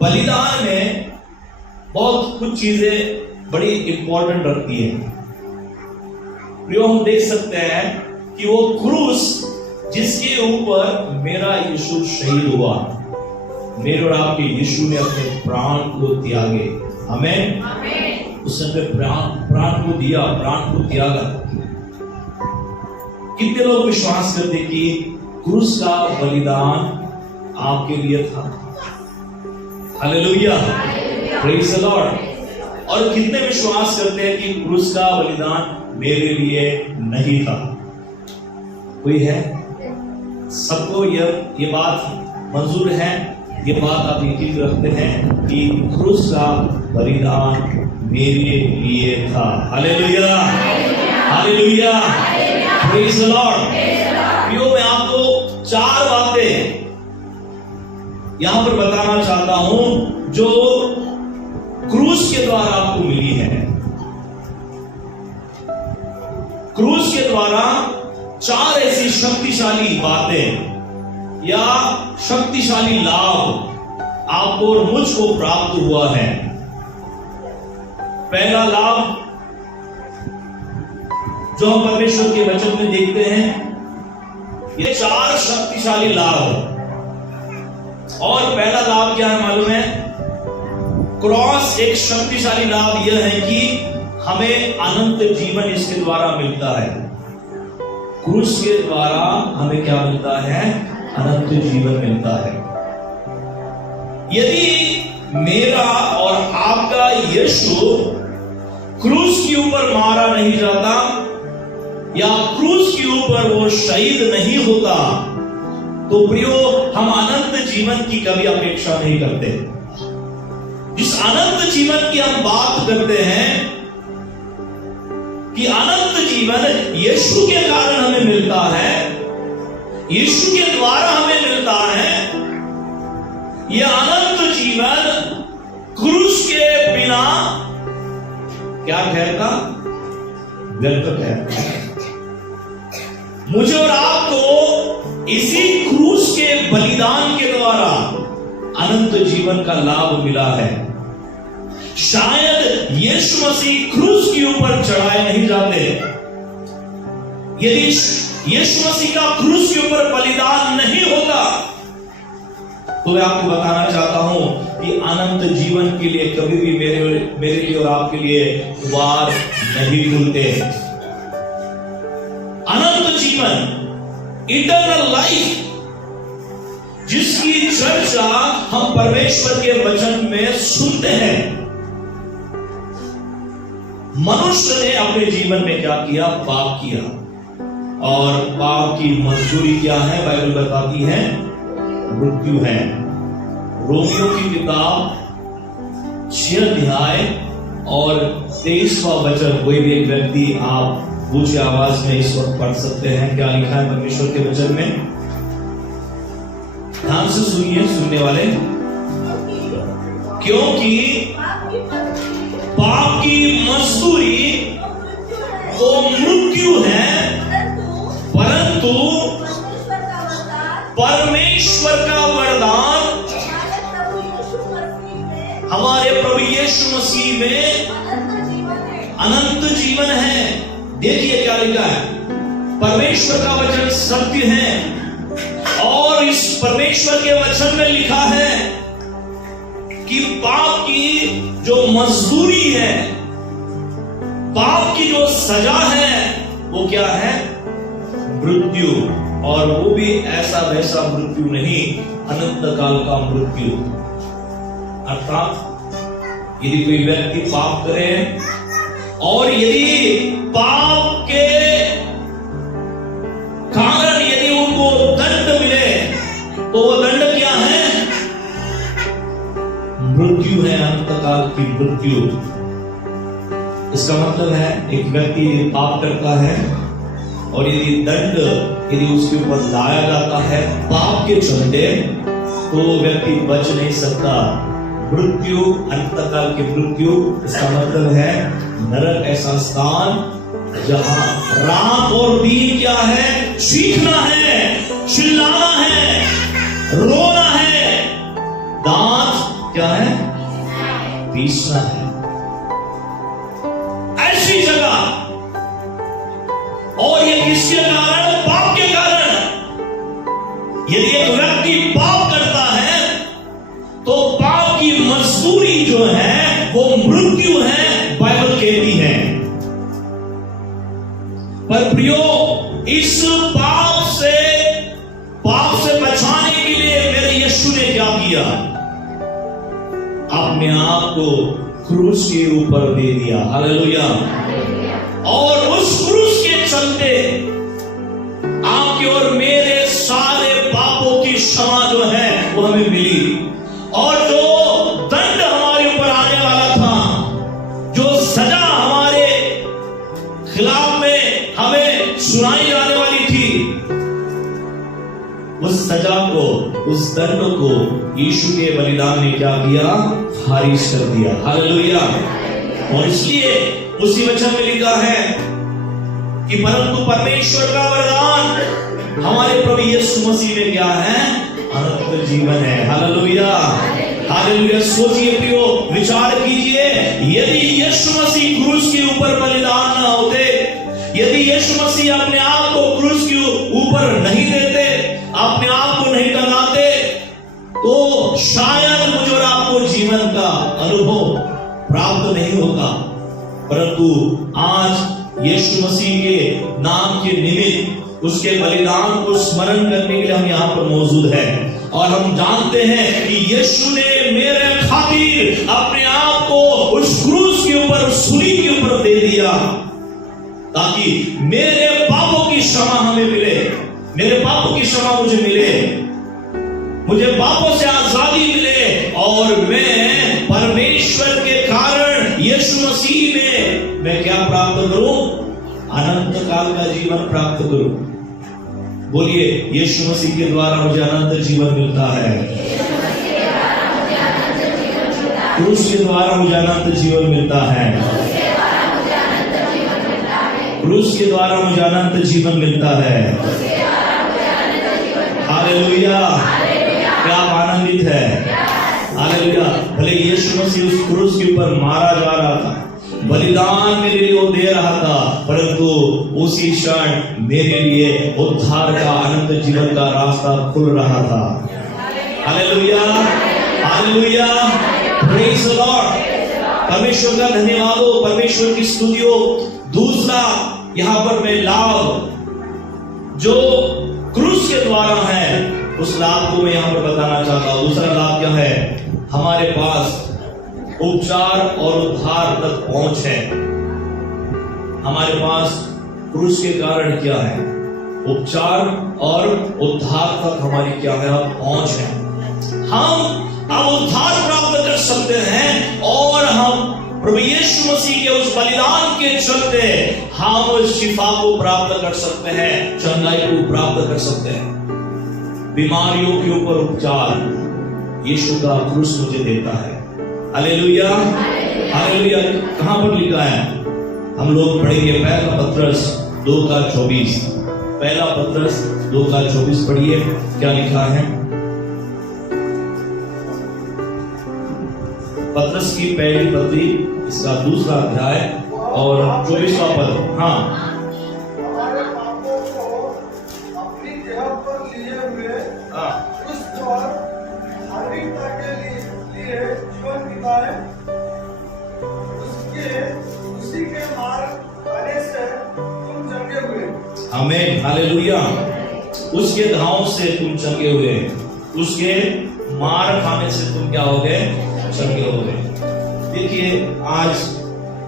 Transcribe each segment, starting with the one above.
बलिदान में बहुत कुछ चीजें बड़ी इंपॉर्टेंट रखती है। प्रियो, हम देख सकते हैं कि वो क्रूस जिसके ऊपर मेरा यीशु शहीद हुआ, मेरे और आपके यीशु ने अपने प्राण को त्यागे। आमीन। उसने प्राण को दिया, प्राण को त्यागा। कितने लोग विश्वास करते कि क्रूस का बलिदान आपके लिए था? Hallelujah, praise the Lord. और कितने विश्वास करते हैं कि क्रूस का बलिदान मेरे लिए नहीं था? कोई है? सबको ये बात मंजूर है? ये बात आप यकीन रखते हैं कि क्रूस का बलिदान मेरे लिए था? Hallelujah, hallelujah, praise the Lord. मैं आपको 4 बातें यहां पर बताना चाहता हूं जो क्रूस के द्वारा आपको मिली है। क्रूस के द्वारा 4 ऐसी शक्तिशाली बातें या शक्तिशाली लाभ आपको और मुझको प्राप्त हुआ है। पहला लाभ जो हम परमेश्वर के वचन में देखते हैं, ये 4 शक्तिशाली लाभ। और पहला लाभ क्या है मालूम है? क्रॉस एक शक्तिशाली लाभ यह है कि हमें अनंत जीवन इसके द्वारा मिलता है। क्रूस के द्वारा हमें क्या मिलता है? अनंत जीवन मिलता है। यदि मेरा और आपका यीशु क्रूस के ऊपर मारा नहीं जाता या क्रूस के ऊपर वो शहीद नहीं होता, तो प्रियो, हम अनंत जीवन की कभी अपेक्षा नहीं करते। जिस अनंत जीवन की हम बात करते हैं कि अनंत जीवन यीशु के कारण हमें मिलता है, यीशु के द्वारा हमें मिलता है, यह अनंत जीवन क्रूस के बिना क्या ठहरता? व्यर्थ ठहरता। मुझे और आपको इसी क्रूस के बलिदान के द्वारा अनंत जीवन का लाभ मिला है। शायद यीशु मसीह क्रूस के ऊपर चढ़ाए नहीं जाते, यदि यीशु मसीह का क्रूस के ऊपर बलिदान नहीं होता, तो मैं आपको बताना चाहता हूं कि अनंत जीवन के लिए कभी भी मेरे लिए और आपके लिए द्वार नहीं खुलते। अनंत जीवन, इटर्नल लाइफ, जिसकी चर्चा हम परमेश्वर के वचन में सुनते हैं। मनुष्य ने अपने जीवन में क्या किया? पाप किया। और पाप की मजदूरी क्या है? बाइबल बताती है मृत्यु है। रोमियो की किताब 6 अध्याय और 23वां वचन, कोई भी एक व्यक्ति आप ऊंची आवाज में इस वक्त पढ़ सकते हैं। क्या लिखा है परमेश्वर के वचन में? ध्यान से सुनिए, सुनने वाले। क्योंकि पाप की मजदूरी तो मृत्यु है, परंतु परमेश्वर का वरदान हमारे प्रभु यीशु मसीह में अनंत जीवन है। देखिए क्या लिखा है, परमेश्वर का वचन सत्य है और इस परमेश्वर के वचन में लिखा है कि पाप की जो मजदूरी है, पाप की जो सजा है, वो क्या है? मृत्यु। और वो भी ऐसा वैसा मृत्यु नहीं, अनंत काल का मृत्यु। अर्थात यदि कोई व्यक्ति पाप करे और यदि पाप के कारण यदि उनको दंड मिले, तो वो दंड क्या है? मृत्यु है, अनंतकाल की मृत्यु। इसका मतलब है एक व्यक्ति पाप करता है और यदि दंड यदि उसके ऊपर लाया जाता है पाप के चलते, तो व्यक्ति बच नहीं सकता। मृत्यु, अनंतकाल की मृत्यु, इसका मतलब है नरक ऐसा स्थान जहां रात और दिन क्या है? चीखना है, चिल्लाना है, रोना है, दांत क्या है? पीसना है। ऐसी जगह, और ये किसके कारण? पाप के कारण। यदि एक व्यक्ति पाप करता है तो पाप की मजदूरी जो है वो मृत्यु है, बाइबल कहती है। पर प्रियो, इस पाप से बचाने के लिए मेरे यीशु ने क्या किया? अपने आप को क्रूस के ऊपर दे दिया। हालेलुया। और उस क्रूस के चलते आपके और मेरे सारे पापों की क्षमा जो है वो हमें मिली। और जो दंड हमारे ऊपर आने वाला था, जो सजा हमारे खिलाफ में हमें सुनाई जाने वाली थी, उस सजा को, उस दंड को यीशु के बलिदान ने क्या किया? खारिज कर दिया। हालेलुया। और इसलिए उसी वचन में लिखा है कि परंतु परमेश्वर का वरदान हमारे प्रभु यीशु मसीह में क्या है? अनंत जीवन है। हालेलुया। हालेलुया। सोचिए प्रियो, विचार कीजिए, यदि यीशु मसीह क्रूस के ऊपर बलिदान न होते, यदि यीशु मसीह अपने आप को क्रूस के ऊपर नहीं देते, अपने आप को नहीं टंगाते, तो शायद मुझे और आपको जीवन का अनुभव प्राप्त नहीं होगा। परंतु आज यीशु मसीह के नाम के निमित्त उसके बलिदान को स्मरण करने के लिए हम यहाँ पर मौजूद हैं। और हम जानते हैं कि यीशु ने मेरे खातिर अपने आप को उस क्रूस के ऊपर, उस सूली के ऊपर दे दिया, ताकि मेरे पापों की क्षमा हमें मिले, मेरे पापों की क्षमा मुझे मिले, मुझे पापों से आजादी मिले, और मैं परमेश्वर के कारण यीशु मसीह में मैं क्या प्राप्त करूं? अनंत काल का जीवन प्राप्त करूं। बोलिए, यीशु मसीह के द्वारा मुझे अनंत जीवन मिलता है। क्रूस के द्वारा मुझे अनंत जीवन मिलता है। क्रूस के द्वारा मुझे अनंत जीवन मिलता है। हालेलुया। क्या आप आनंदित है? हालेलुया। भले यीशु मसीह उस क्रूस के ऊपर मारा जा रहा था, बलिदान मेरे लिए वो दे रहा था, परंतु उसी क्षण मेरे लिए उद्धार का, अनंत जीवन का रास्ता खुल रहा था। Hallelujah. Hallelujah. Praise the Lord. परमेश्वर का धन्यवाद हो, परमेश्वर की स्तुति हो। दूसरा यहां पर मैं लाभ जो क्रूस के द्वारा है, उस लाभ को मैं यहां पर बताना चाहता हूं। दूसरा लाभ क्या है? हमारे पास उपचार और उद्धार तक पहुंच है। हमारे पास क्रूस के कारण क्या है? उपचार और उद्धार तक हमारी क्या है? अब पहुंच है। हम अब उद्धार प्राप्त कर सकते हैं, और हम प्रभु यीशु मसीह के उस बलिदान के चलते हम शिफा को प्राप्त कर सकते हैं, चंगाई को प्राप्त कर सकते हैं। बीमारियों के ऊपर उपचार यीशु का क्रूस मुझे देता है। हालेलुया। हालेलुया। कहां पर लिखा है? हम लोग पढ़ेंगे पहला पत्रस 2:24। पहला पत्रस 2:24 पढ़िए, क्या लिखा है? पत्रस की पहली पत्री, इसका दूसरा अध्याय और 24वां पद। हाँ, हमारे पापों को अपनी देह पर लिए हुए उस पर धार्मिकता के लिए जीवन बिताए, उसी के मार्ग आने से तुम चंगे हुए। आमीन। हालेलुया। उसके घावों से तुम चंगे हुए, उसके मार खाने से तुम क्या हो गए? चंगे हो गए। देखिए, आज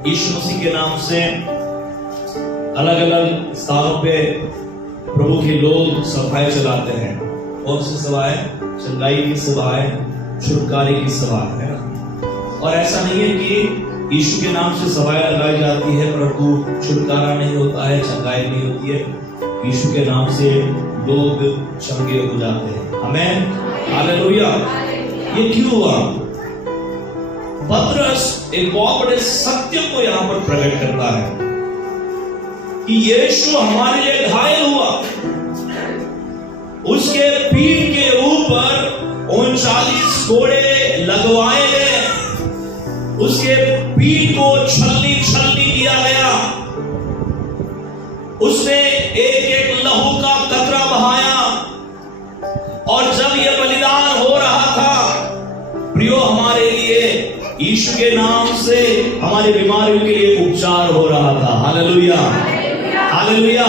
यीशु मसीह के नाम से अलग अलग स्थानों पे प्रभु के लोग सभाएं चलाते हैं। कौन सी सभाएं? चंगाई की सभाएं, छुटकारे की सभाएं, है ना? और ऐसा नहीं है कि यीशु के नाम से सभाएं लगाई जाती है परंतु छुटकारा नहीं होता है, चंगाई नहीं होती है। यीशु के नाम से लोग चंगे हो जाते हैं। आमीन। हालेलुया। ये क्यों हुआ? पत्रस एक बहुत बड़े सत्य को यहां पर प्रकट करता है कि यीशु हमारे लिए घायल हुआ, उसके पीठ के ऊपर 39 कोड़े लगवाए गए, उसके पीठ को छलनी छलनी किया गया, उसने एक एक लहू का कतरा बहाया। और जब यह बलिदान हो रहा था प्रियो, हमारे लिए यीशु के नाम से हमारी बीमारियों के लिए उपचार हो रहा था। Hallelujah, hallelujah.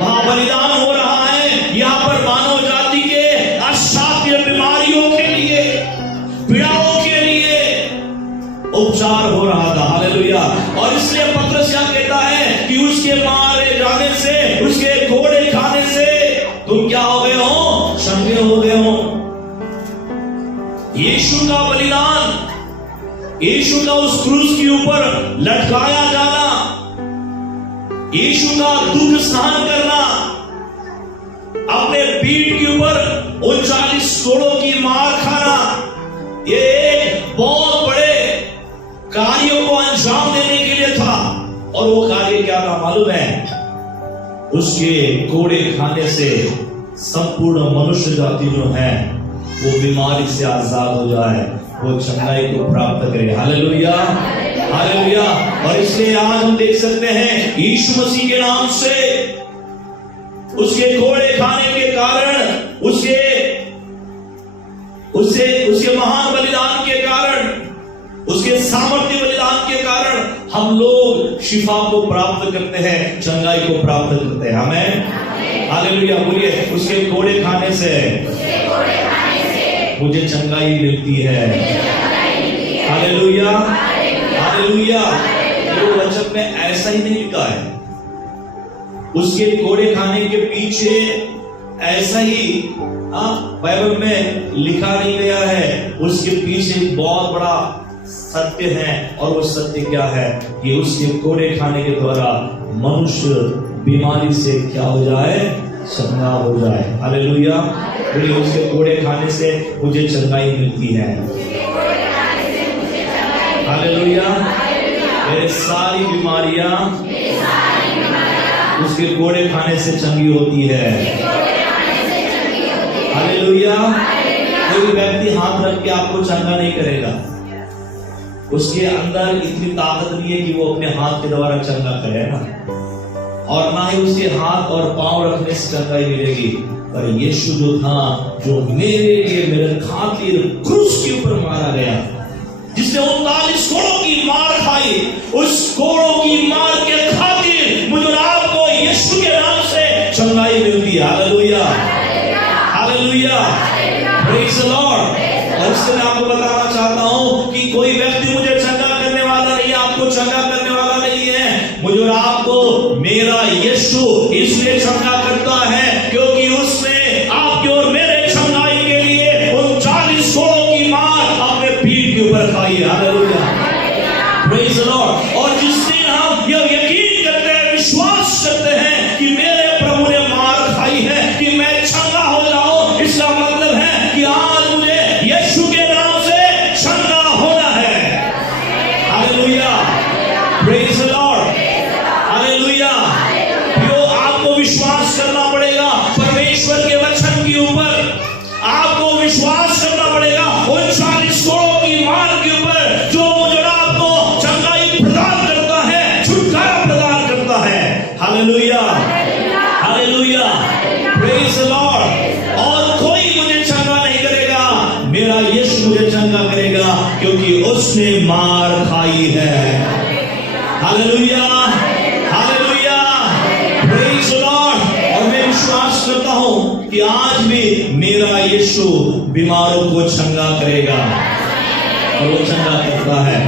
वहां बलिदान हो रहा है, यहां पर मानव जाति के असाध्य बीमारियों के लिए, पीड़ाओं के लिए उपचार हो रहा था। हालेलुया। और इसलिए पतरस क्या कहता है कि उसके मारे जाने से, उसके कोड़े खाने से तुम क्या हो गए हो? चंगे हो गए हो। यीशु का बलिदान, यीशु का उस क्रूस के ऊपर लटकाया जाना, यीशु का दुख सहन करना, अपने पीठ के ऊपर 39 कोड़ों की मार खाना, ये एक बहुत बड़े कार्यों को अंजाम देने के लिए था। और वो कार्य क्या था मालूम है? उसके कोड़े खाने से संपूर्ण मनुष्य जाति जो है वो बीमारी से आजाद हो जाए, वो चंगाई को प्राप्त करे। Hallelujah, hallelujah. और इसलिए आज हम देख सकते हैं यीशु मसीह के नाम से, उसके कोड़े खाने के कारण, उसके महान बलिदान के कारण, उसके सामर्थ्य बलिदान के कारण हम लोग शिफा को प्राप्त करते हैं, चंगाई को प्राप्त करते हैं। आमीन, हालेलुया। बोलिए, उसके कोड़े खाने से मुझे चंगाई मिलती है। Hallelujah, hallelujah. वो वचन में ऐसा ही नहीं लिखा है, उसके कोड़े खाने के पीछे ऐसा ही बाइबल में लिखा नहीं गया है। उसके पीछे बहुत बड़ा सत्य है, और वो सत्य क्या है कि उसके कोड़े खाने के द्वारा मनुष्य बीमारी से क्या हो जाए? चंगा हो जाए। हालेलुया। बोलिए, उसके कोड़े खाने से मुझे चंगाई मिलती है। हालेलुया। मेरे सारी बीमारियां उसके कोड़े खाने से चंगी होती है। हालेलुया। कोई व्यक्ति हाथ रख के आपको चंगा नहीं करेगा, उसके अंदर इतनी ताकत नहीं है कि वो अपने हाथ के द्वारा चंगा करे ना, और ना ही उसके हाथ और पांव रखने से चंगाई मिलेगी। पर यीशु जो था, जो मेरे लिए, मेरे खातिर क्रूस के ऊपर मारा गया, जिसने 39 कोड़ों की मार खाई, उस कोड़ों की मार के खातिर मुझे आपको यीशु के नाम से चंगाई मिलती है। Hallelujah, hallelujah, praise the Lord. और इससे मैं आपको बताना चाहता हूं कि कोई व्यक्ति मुझे चंगा करने वाला नहीं है, आपको चंगा करने वाला नहीं है। मुझे और आपको मेरा यीशु इसलिए चंगा करता है क्योंकि उसने आपके और मेरे चंगाई के लिए 39 कोड़ों की मार अपने पीठ के ऊपर खाई है। Hallelujah, praise the Lord. और जिस दिन हम यह यकीन करते हैं, विश्वास करते हैं कि मेरे प्रभु ने मार खाई है कि मैं चंगा हो जाऊं, इसका मतलब है कि आज मुझे यीशु के नाम से चंगा होना है। Hallelujah, praise the Lord, hallelujah. यो आपको विश्वास करना पड़ेगा परमेश्वर के वचन के ऊपर, आपको विश्वास करना पड़ेगा 39 कोड़ों की मार के ऊपर, जो मुझे आपको चंगाई प्रदान करता है, छुटकारा प्रदान करता है। Hallelujah, hallelujah, praise the Lord. और कोई मुझे चंगा नहीं करेगा, मेरा यीशु मुझे चंगा करेगा क्योंकि उसने मार खाई है। Hallelujah, hallelujah, praise the Lord. और मैं विश्वास करता हूं कि आज भी मेरा यीशु बीमारों को चंगा करेगा, और वो चंगा करता है।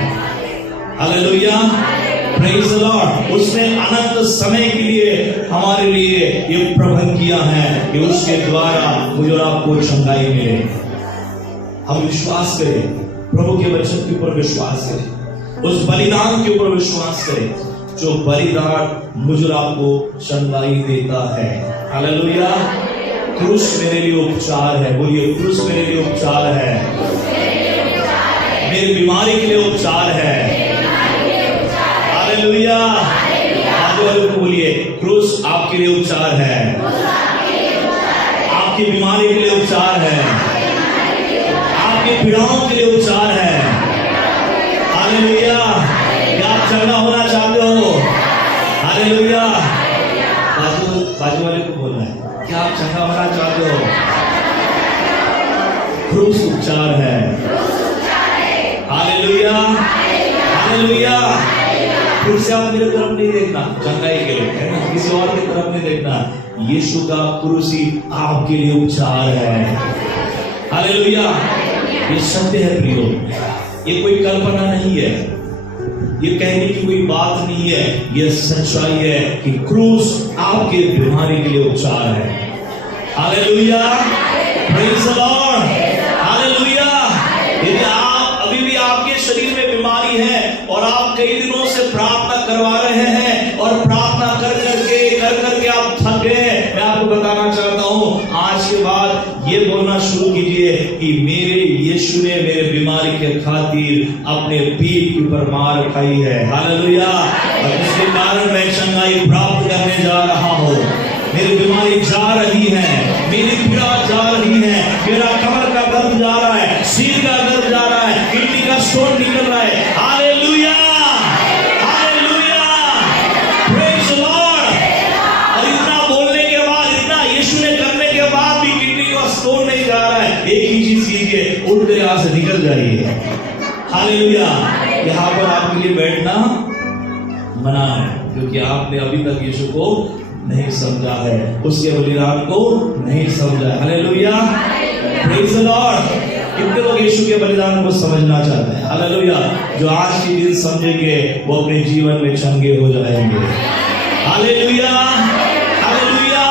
Hallelujah, praise the Lord. उसने अनंत समय के लिए हमारे लिए ये प्रबंध किया है कि उसके द्वारा मुझे और आपको चंगाई मिले। हम विश्वास करें, प्रभु के वचन के ऊपर विश्वास करें, उस बलिदान के ऊपर विश्वास करें, जो बलिदान मुझे और आपको चंगाई देता है। हालेलुया। क्रूस मेरे लिए उपचार है। बोलिए, क्रूस मेरे लिए उपचार है, मेरी बीमारी के लिए उपचार है। हालेलुया, बोलिए, क्रूस आपके लिए उपचार है, आपकी बीमारी के लिए उपचार है। पीड़ाओं के लिए उपचार है। हालेलुया। क्या आप चंगा होना चाहते हो? हालेलुया। बाजू वाले को बोलना है, क्या आप चंगा होना चाहते हो? क्रूस उपचार है। Hallelujah, hallelujah. फिर से आप मेरे तरफ नहीं देखना, चंगाई के लिए है ना, किसी और की तरफ नहीं देखना। यीशु का क्रूस ही आपके लिए उपचार है। हालेलुया। ये सत्य है प्रियो, ये कोई कल्पना नहीं है, ये कहने की कोई बात नहीं है, ये सच्चाई है कि क्रूस आपके बीमारी के लिए उपचार है। Hallelujah, praise the Lord, hallelujah. यदि आप अभी भी आपके शरीर में बीमारी है और आप कई दिनों से प्रार्थना करवा रहे हैं और प्रार्थना कर करके आप थक गए, मैं आपको बताना चाहता हूं, आज के बाद ये बोलना शुरू कीजिए कि मेरे यीशु ने मेरे बीमारी के खातिर अपने पीठ के ऊपर मार खाई है। हालेलुया। और इसके कारण मैं चंगाई प्राप्त करने जा रहा हूं। मेरी बीमारी जा रही है, मेरी पीड़ा जा रही है, मेरा कमर का दर्द जा रहा है, सिर का दर्द जा रहा है, किडनी का स्टोन निकल रहा है। Hallelujah, hallelujah, praise the Lord. और इतना बोलने के बाद, इतना यीशु ने करने के बाद भी किडनी का स्टोन नहीं जा रहा है, एक ही चीज कीजिए, उठ कर यहाँ से निकल जाइए। हालेलुया। यहाँ पर आपके लिए बैठना मना है, क्योंकि आपने अभी तक यीशु को नहीं समझा है, उसके बलिदान को नहीं समझा है। Hallelujah, praise the Lord. कितने लोग यीशु के बलिदान को समझना चाहते हैं? हालेलुया। जो आज के दिन समझेंगे वो अपने जीवन में चंगे हो जाएंगे। Hallelujah, hallelujah.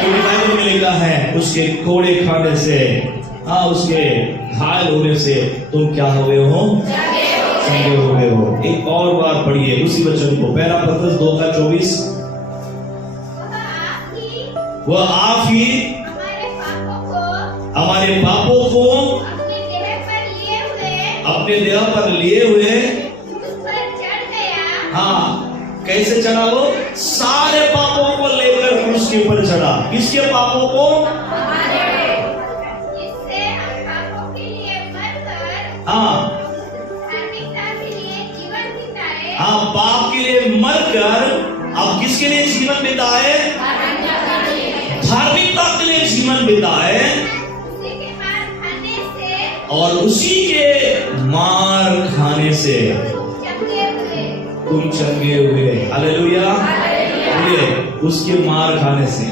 क्योंकि बाइबल में लिखा है, उसके कोड़े खाने से, उसके घायल होने से तुम क्या हो गए हो? चंगे हो गए हो। एक और बार पढ़िए उसी वचन को, पहला पत्रस 2:24। वह आप ही हमारे पापों को अपने देह पर लिए हुए हाँ, कैसे चढ़ा? वो सारे पापों को लेकर क्रूस के ऊपर चढ़ा। किसके पापों को? हाँ, पाप के लिए मरकर अब किसके लिए जीवन बिताए? धार्मिकता के लिए जीवन बिताए और उसी के मार खाने से तुम चंगे हुए। हालेलुया। बोलिए, उसके मार खाने से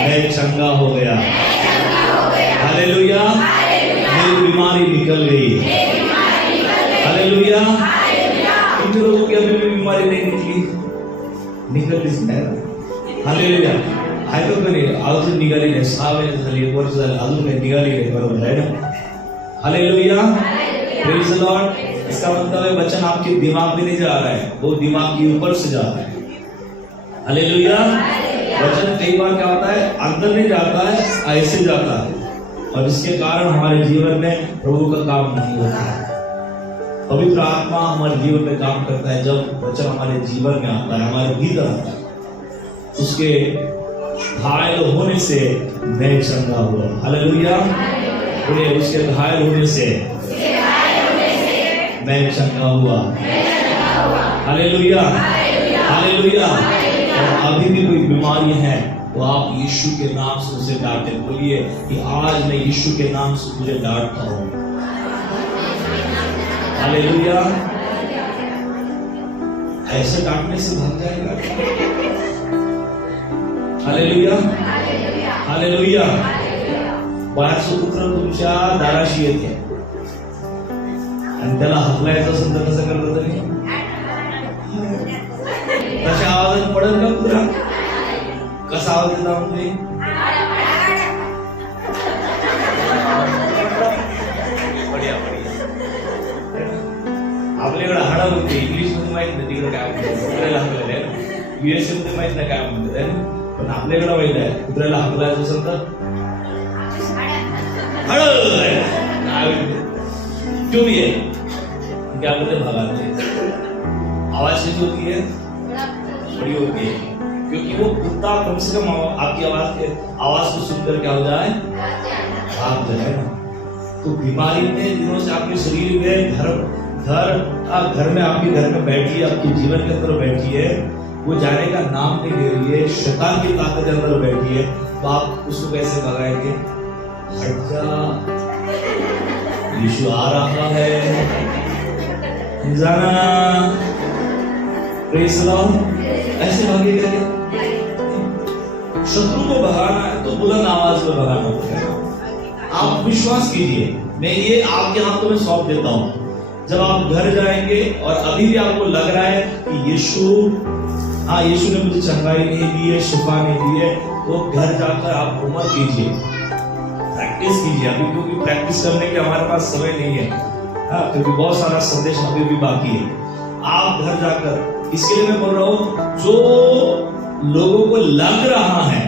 मैं चंगा हो गया। हालेलुया। मेरी बीमारी निकल गई। हालेलुया। कितने लोगों की अभी भी बीमारी नहीं निकली? निकल हालेलुया। आयतो कधी अजून निघाली नाही, 6 महिने झाली, 1 वर्ष झालं, अजून काही निघाली नाही, बरोबर है ना? Hallelujah, praise the Lord. इसका मतलब है वचन आपके दिमाग में नहीं जा रहा है, वो दिमाग के ऊपर से जा रहा है। हालेलुया। वचन कई बार क्या होता है, अंदर नहीं जाता है, ऐसे जाता है, और इसके कारण हमारे जीवन में प्रभु का काम नहीं होता है। पवित्र आत्मा हमारे जीवन में काम करता है जब वचन हमारे जीवन में आता है, हमारे भीतर आता है। उसके घायल होने से मैं चंगा हुआ। हालेलुया। बोलिए, उसके घायल होने से मैं चंगा हुआ। Hallelujah, hallelujah. और अभी भी कोई बीमारी है तो आप यीशु के नाम से उसे डांटे। बोलिए कि आज मैं यीशु के नाम से तुझे डांटता हूं। हालेलुया। ऐसे डांटने से भाग जाएगा। Hallelujah, hallelujah. बाळाचं पुत्र तुमच्या दाराशी येते आणि त्याला हकलायचं असेल तर कसं करता तुम्ही? तशा आवाजात पडेल का पुरा? कसा आवाज देता तुम्ही? बढिया बढिया। आपल्याकडे हाडा म्हणते, इंग्लिश मध्ये माहित नाही तिकडे काय म्हणते, कुत्र्याला हकलेलं आहे। USA मध्ये माहित नाही काय म्हणते, पण आपल्याकडे माहित आहे कुत्र्याला हकलायचं असेल तर क्यों भी है? क्या बोलते भगाते? आवाज कैसी होती है? बड़ी होती है, क्योंकि वो कुत्ता कम से कम आपकी आवाज को सुनकर क्या हो जाए? भाग जाए ना। तो बीमारी इतने दिनों से आपके शरीर में घर में आपके घर में बैठी है, आपके जीवन के अंदर बैठी है, वो जाने का नाम नहीं ले रही है, शैतान की ताकत के अंदर बैठी है, तो आप उसको कैसे भगाएंगे? हट जा, यीशु आ रहा है, जाना, प्रेज़ द लॉर्ड। ऐसे भागेगा क्या? शत्रु को भगाना है तो बुलंद आवाज में भगाना पड़ेगा। आप विश्वास कीजिए, मैं ये आपके हाथों में सौंप देता हूं। जब आप घर जाएंगे और अभी भी आपको लग रहा है कि यीशु ने मुझे चंगाई नहीं दी है, शिफा नहीं दी है, तो घर जाकर आप होमवर्क कीजिए, प्रैक्टिस कीजिए। अभी क्योंकि प्रैक्टिस करने के हमारे पास समय नहीं है, क्योंकि बहुत सारा संदेश अभी भी बाकी है। आप घर जाकर, इसके लिए मैं बोल रहा हूं, जो लोगों को लग रहा है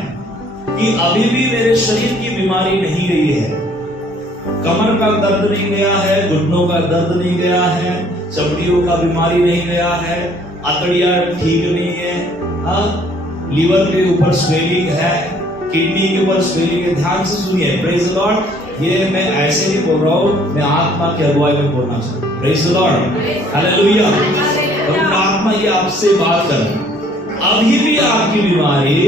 कि अभी भी मेरे शरीर की बीमारी नहीं गई है, कमर का दर्द नहीं गया है, घुटनों का दर्द नहीं गया है, चमड़ियों का बीमारी नहीं गया है, अतड़ियां ठीक नहीं है, लीवर के ऊपर स्वेलिंग है, किडनी के ऊपर स्वेलिंग है, ध्यान से सुनिए, प्रेज़ द लॉर्ड। ये मैं ऐसे नहीं बोल रहा हूं, मैं आत्मा की अगुवाई में बोलना चाहता हूं, प्रेज़ द लॉर्ड, हालेलुया। और आत्मा ये आपसे बात कर, अभी भी आपकी बीमारी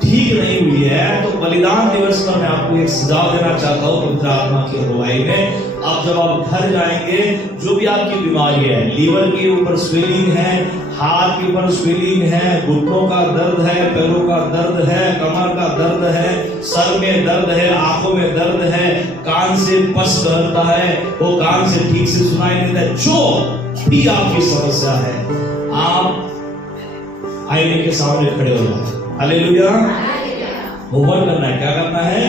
ठीक नहीं हुई है, तो बलिदान दिवस पर मैं आपको एक सुझाव देना चाहता हूं पवित्र आत्मा की अगुवाई में। अब जब आप घर जाएंगे, जो भी आपकी बीमारी है, लीवर के ऊपर स्वेलिंग है, हाथ के ऊपर स्वेलिंग है, घुटनों का दर्द है, पैरों का दर्द है, कमर का दर्द है, सर में दर्द है, आंखों में दर्द है, कान से पस करता है, वो कान से ठीक से सुनाई नहीं देता, जो भी आपकी समस्या है, आप आईने के सामने खड़े हो जाओ, हालेलुया। होमवर्क करना है, क्या करना है?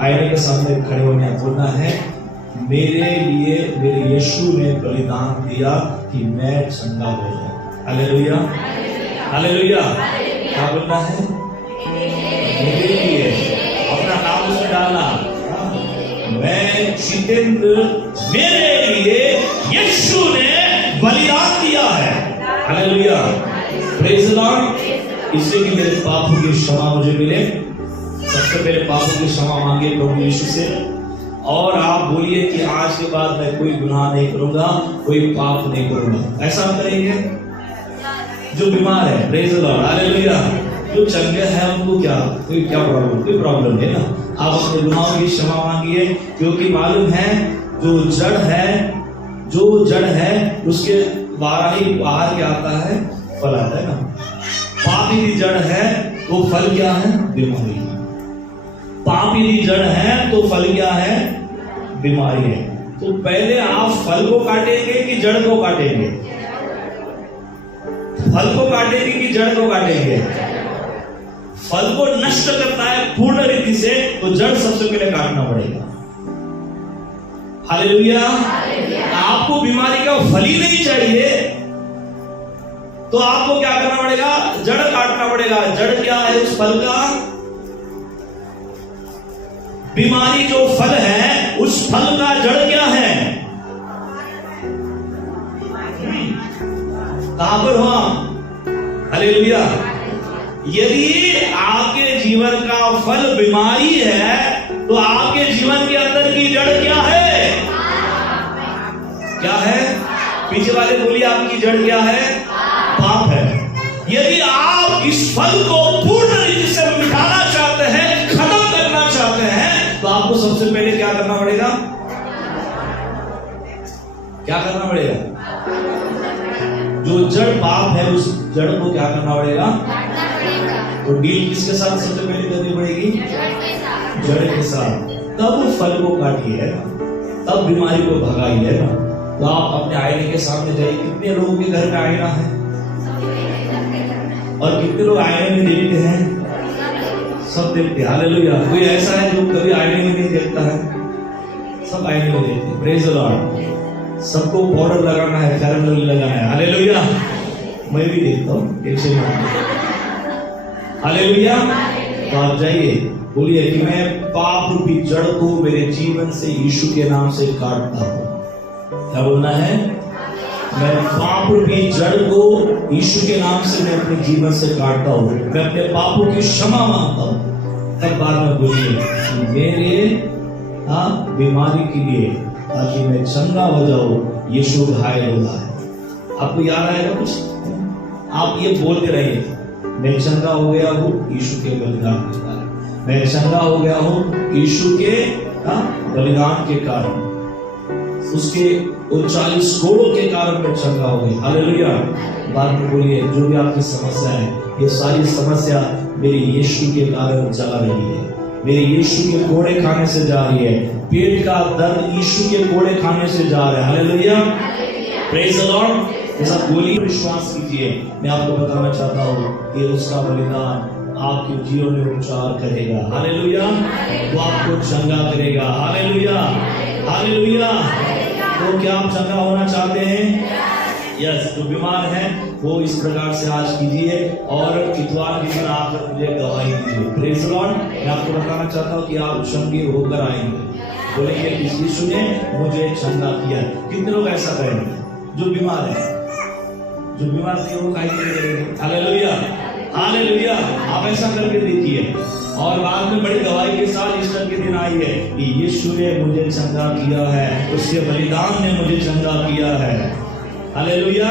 आईने के सामने खड़े होने बोलना है, मेरे लिए मेरे यीशु ने बलिदान दिया कि मैं चंगा हो जाऊं, हालेलुया, हालेलुया। क्या बोलना है? मेरे लिए, अपना नाम उसमें डालना, मैं जितेंद्र, मेरे लिए यीशु ने बलिदान दिया है, हालेलुया, प्रेज़ द लॉर्ड। इससे कि मेरे पापों की क्षमा मुझे मिले, सबसे पहले पापों की क्षमा मांगे प्रभु यीशु से, और आप बोलिए कि आज के बाद मैं कोई गुनाह नहीं करूंगा, कोई पाप नहीं करूंगा। ऐसा हम करेंगे। जो बीमार है, प्रेज़ द लॉर्ड, हालेलुया, जो चंगे हैं उनको क्या कोई प्रॉब्लम है ना, आप अपने गुनाहों की क्षमा मांगिए, क्योंकि मालूम है जो जड़ है उसके बाहर क्या आता है? फल आता है ना। पाप यदि जड़ है तो फल क्या है? बीमारी। पाप यदि जड़ है तो फल क्या है? बीमारी है। तो पहले आप फल को काटेंगे कि जड़ को काटेंगे? फल को काटेंगे कि जड़ को काटेंगे? फल को नष्ट करना है पूर्ण रीति से, तो जड़ सबसे पहले काटना पड़ेगा, हालेलुया। आपको बीमारी का फल ही नहीं चाहिए, तो आपको क्या करना पड़ेगा? जड़ काटना पड़ेगा। जड़ क्या है उस फल का? बीमारी जो फल है, उस फल का जड़ क्या है? कहां पर हो आप? हालेलुया। यदि आपके जीवन का फल बीमारी है, तो आपके जीवन के अंदर की जड़ क्या है? क्या है? पीछे वाले बोलिए, आपकी जड़ क्या है? पाप है। यदि आप इस फल को पूर्ण रीति से मिटाना चाहते हैं, खत्म करना चाहते हैं, तो आपको सबसे पहले क्या करना पड़ेगा? क्या करना पड़ेगा? जो जड़ पाप है, उस जड़ को क्या करना पड़ेगा? तो डील किसके साथ सबसे पहले करनी पड़ेगी? जड़ के साथ। तब फल को काटी है, तब बीमारी को भगाई है ना। तो आप अपने आईने के सामने जाइए। कितने लोगों के घर में आईना है और कितने लोग आईने में देखते हैं? सब देखते हैं, हालेलुया। कोई ऐसा है जो कभी आईने में नहीं देखता है? सब आईने में देखते हैं, प्रेज़ द लॉर्ड। सबको पाउडर लगाना है, फेयर एंड लवली लगाना है, हालेलुया। मैं भी देखता हूँ, टेंशन मत, हालेलुया। तो आप जाइए, बोलिए कि मैं पाप रूपी जड़ को मेरे जीवन से यीशु के नाम से काटता हूँ। क्या बोलना है? मैं पाप रूपी जड़ को यीशु के नाम से मैं अपने जीवन से काटता हूँ, मैं अपने पापों की क्षमा मांगता हूँ। तब बाद में बोलिए, बीमारी के लिए, ताकि मैं चंगा हो जाऊं। यीशु घायल हुआ है। आपको याद आएगा कुछ? आप ये बोलते रहिए, मैं चंगा हो गया हूँ यीशु के बलिदान के कारण, मैं चंगा हो गया हूँ यीशु के बलिदान के कारण, उसके 39 कोड़ों के कारण मैं चंगा हो गया। हालेलुया। बाद में बोलिए, जो भी आपकी समस्या है, ये सारी समस्या मेरे यीशु के कारण जा रही है, मेरे यीशु के कोड़े खाने से जा रही है। पेट का दर्द यीशु के कोड़े खाने से जा रहा है। Hallelujah, praise the Lord. ऐसा बोलिए, विश्वास कीजिए। मैं आपको बताना चाहता हूँ कि उसका बलिदान आपके जीवन में उपचार करेगा। हालेलुया, वो आपको चंगा करेगा। Hallelujah, hallelujah. तो क्या आप चंगा होना चाहते हैं? यस। जो बीमार है वो इस प्रकार से आज कीजिए और इतवार के दिन आकर मुझे गवाही दीजिए। Praise the Lord. मैं आपको बताना चाहता हूँ कि आप चंगे होकर आएंगे, बोलेंगे कि यीशु ने मुझे चंगा किया। कितने लोग ऐसा करेंगे? जो बीमार है, जो बीमार थे वो करेंगे। Hallelujah, hallelujah. आप ऐसा करके देखिए और बाद में बड़ी गवाही के साथ ईस्टर के दिन आई है कि यीशु ने मुझे चंगा किया है, उसके बलिदान ने मुझे चंगा किया है। Hallelujah,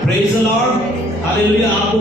praise the Lord. Hallelujah. आपको